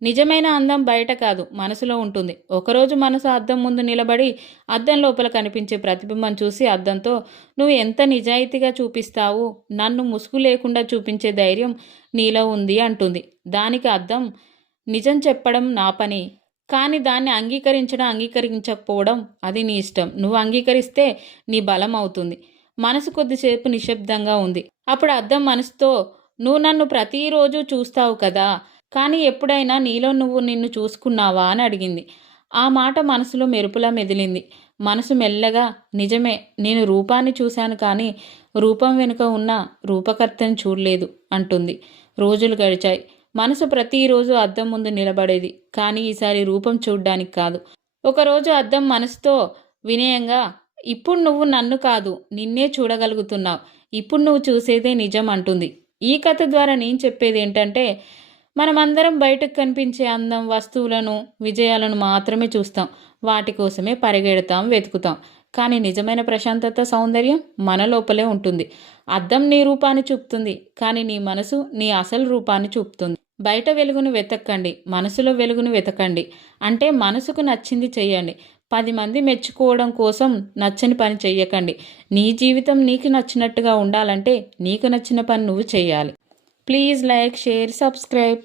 నిజమైన అందం బయట కాదు, మనసులో ఉంటుంది. ఒకరోజు మనసు అద్దం ముందు నిలబడి, అద్దం లోపల కనిపించే ప్రతిబింబం చూసి అద్దంతో, "నువ్వు ఎంత నిజాయితీగా చూపిస్తావు, నన్ను ముసుగు లేకుండా చూపించే ధైర్యం నీలో ఉంది" అంటుంది. దానికి అద్దం, "నిజం చెప్పడం నా పని. కానీ దాన్ని అంగీకరించడం, అంగీకరించకపోవడం అది నీ ఇష్టం. నువ్వు అంగీకరిస్తే నీ బలం అవుతుంది." మనసు కొద్దిసేపు నిశ్శబ్దంగా ఉంది. అప్పుడు అద్దం మనసుతో, "నువ్వు నన్ను ప్రతిరోజు చూస్తావు కదా, కానీ ఎప్పుడైనా నీలో నువ్వు నిన్ను చూసుకున్నావా" అని అడిగింది. ఆ మాట మనసులో మెరుపులా మెదిలింది. మనసు మెల్లగా, "నిజమే, నేను రూపాన్ని చూశాను కానీ రూపం వెనుక ఉన్న రూపకర్తని చూడలేదు" అంటుంది. రోజులు గడిచాయి. మనసు ప్రతిరోజు అద్దం ముందు నిలబడేది, కానీ ఈసారి రూపం చూడ్డానికి కాదు. ఒకరోజు అద్దం మనసుతో వినయంగా, "ఇప్పుడు నువ్వు నన్ను కాదు, నిన్నే చూడగలుగుతున్నావు. ఇప్పుడు నువ్వు చూసేదే నిజం" అంటుంది. ఈ కథ ద్వారా నేను చెప్పేది ఏంటంటే, మనమందరం బయటకు కనిపించే అందం, వస్తువులను, విజయాలను మాత్రమే చూస్తాం. వాటి కోసమే పరిగెడతాం, వెతుకుతాం. కానీ నిజమైన ప్రశాంతత, సౌందర్యం మన లోపలే ఉంటుంది. అద్దం నీ రూపాన్ని చూపుతుంది, కానీ నీ మనసు నీ అసలు రూపాన్ని చూపుతుంది. బయట వెలుగును వెతకండి, మనసులో వెలుగును వెతకండి. అంటే మనసుకు నచ్చింది చెయ్యండి. 10 మంది మెచ్చుకోవడం కోసం నచ్చని పని చెయ్యకండి. నీ జీవితం నీకు నచ్చినట్టుగా ఉండాలంటే నీకు నచ్చిన పని నువ్వు చెయ్యాలి. Please like, share, subscribe.